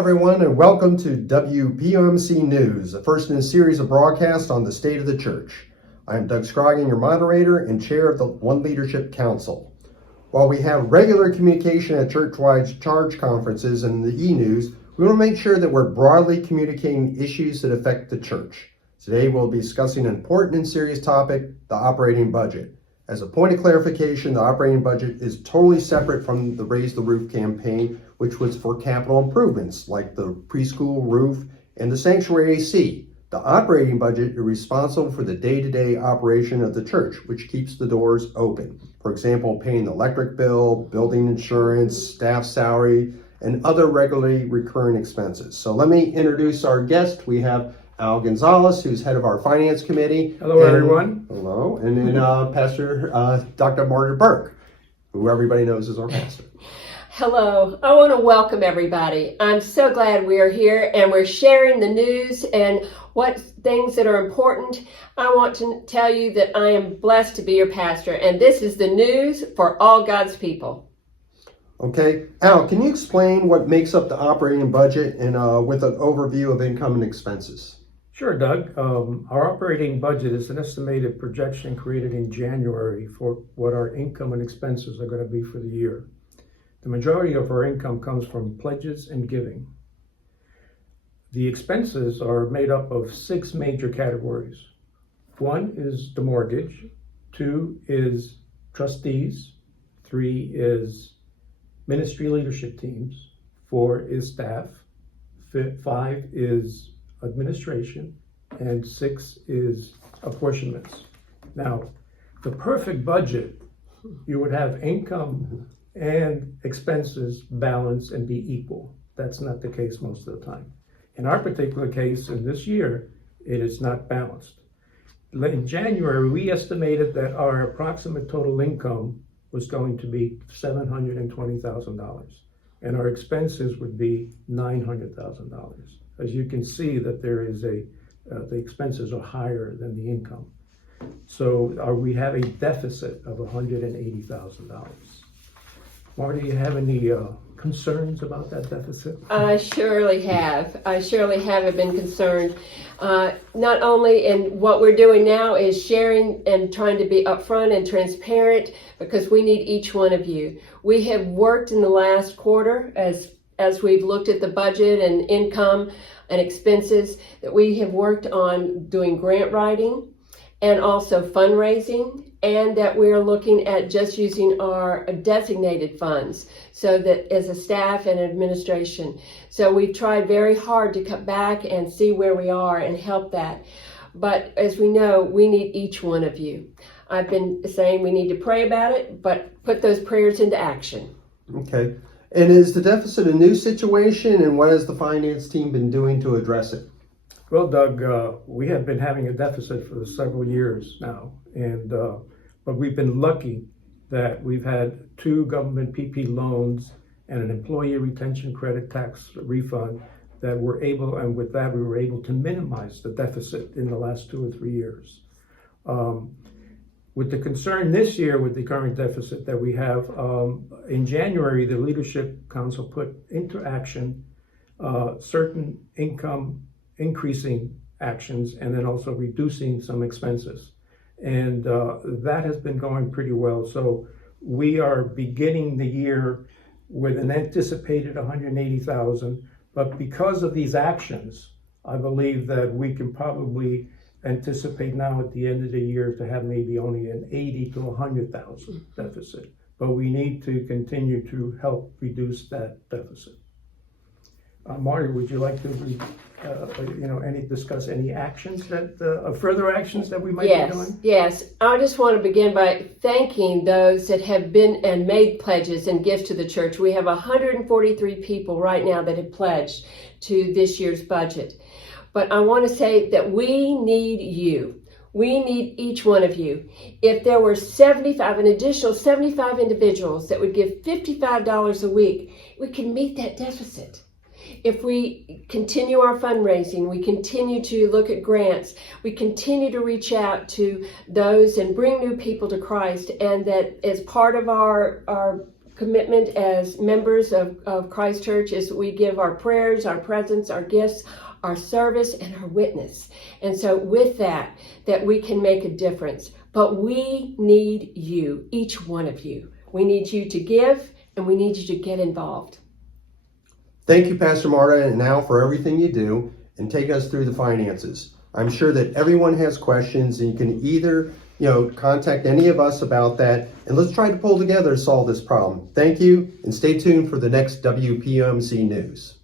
everyone, and welcome to Wpumc News, the first in a series of broadcasts on the state of the church. I am Doug Scroggin, your moderator and chair of the One Leadership Council. While we have regular communication at church-wide charge conferences and the e-news, we want to make sure that we're broadly communicating issues that affect the church. Today we'll be discussing an important and serious topic, the operating budget. As a point of clarification, the operating budget is totally separate from the Raise the Roof campaign, which was for capital improvements like the preschool roof and the sanctuary AC. The operating budget is responsible for the day-to-day operation of the church, which keeps the doors open. For example, paying the electric bill, building insurance, staff salary, and other regularly recurring expenses. So let me introduce our guest. We have Gonzalez, who's head of our finance committee. Hello, everyone. Hello. And then Pastor Dr. Marta Burke, who everybody knows is our pastor. Hello. I want to welcome everybody. I'm so glad we are here and we're sharing the news and what things that are important. I want to tell you that I am blessed to be your pastor, and this is the news for all God's people. Okay. Al, can you explain what makes up the operating budget and with an overview of income and expenses? Sure, Doug. Our operating budget is an estimated projection created in January for what our income and expenses are going to be for the year. The majority of our income comes from pledges and giving. The expenses are made up of 6 major categories. 1 is the mortgage, 2 is trustees, 3 is ministry leadership teams, 4 is staff, 5 is administration, and 6 is apportionments. Now, the perfect budget, you would have income and expenses balance and be equal. That's not the case most of the time. In our particular case, in this year, it is not balanced. In January, we estimated that our approximate total income was going to be $720,000, and our expenses would be $900,000. As you can see, that there is the expenses are higher than the income. So we have a deficit of $180,000. Marta, do you have any concerns about that deficit? I surely have. I've been concerned. Not only in what we're doing now is sharing and trying to be upfront and transparent, because we need each one of you. We have worked in the last quarter as we've looked at the budget and income and expenses, that we have worked on doing grant writing and also fundraising, and that we're looking at just using our designated funds, so that as a staff and administration. So we've tried very hard to cut back and see where we are and help that. But as we know, we need each one of you. I've been saying we need to pray about it, but put those prayers into action. Okay. And is the deficit a new situation, and what has the finance team been doing to address it? Well, Doug, we have been having a deficit for several years now, and but we've been lucky that we've had 2 government PP loans and an employee retention credit tax refund that we're able, and with that we were able to minimize the deficit in the last 2 or 3 years. With the concern this year with the current deficit that we have, in January, the Leadership Council put into action certain income increasing actions and then also reducing some expenses. And that has been going pretty well. So we are beginning the year with an anticipated $180,000, but because of these actions, I believe that we can probably anticipate now at the end of the year to have maybe only an $80,000 to $100,000 deficit. But we need to continue to help reduce that deficit. Marta, would you like to discuss any actions that further actions that we might be doing? Yes. I just want to begin by thanking those that have been and made pledges and gifts to the church. We have 143 people right now that have pledged to this year's budget. But I want to say that we need you. We need each one of you. If there were an additional 75 individuals that would give $55 a week, we could meet that deficit. If we continue our fundraising, we continue to look at grants, we continue to reach out to those and bring new people to Christ, and that as part of our commitment as members of Christ Church is we give our prayers, our presence, our gifts, our service, and our witness. And so with that we can make a difference. But we need you, each one of you. We need you to give, and we need you to get involved. Thank you, Pastor Marta, and now for everything you do and take us through the finances. I'm sure that everyone has questions, and you can either contact any of us about that, and let's try to pull together to solve this problem. Thank you, and stay tuned for the next WPUMC News.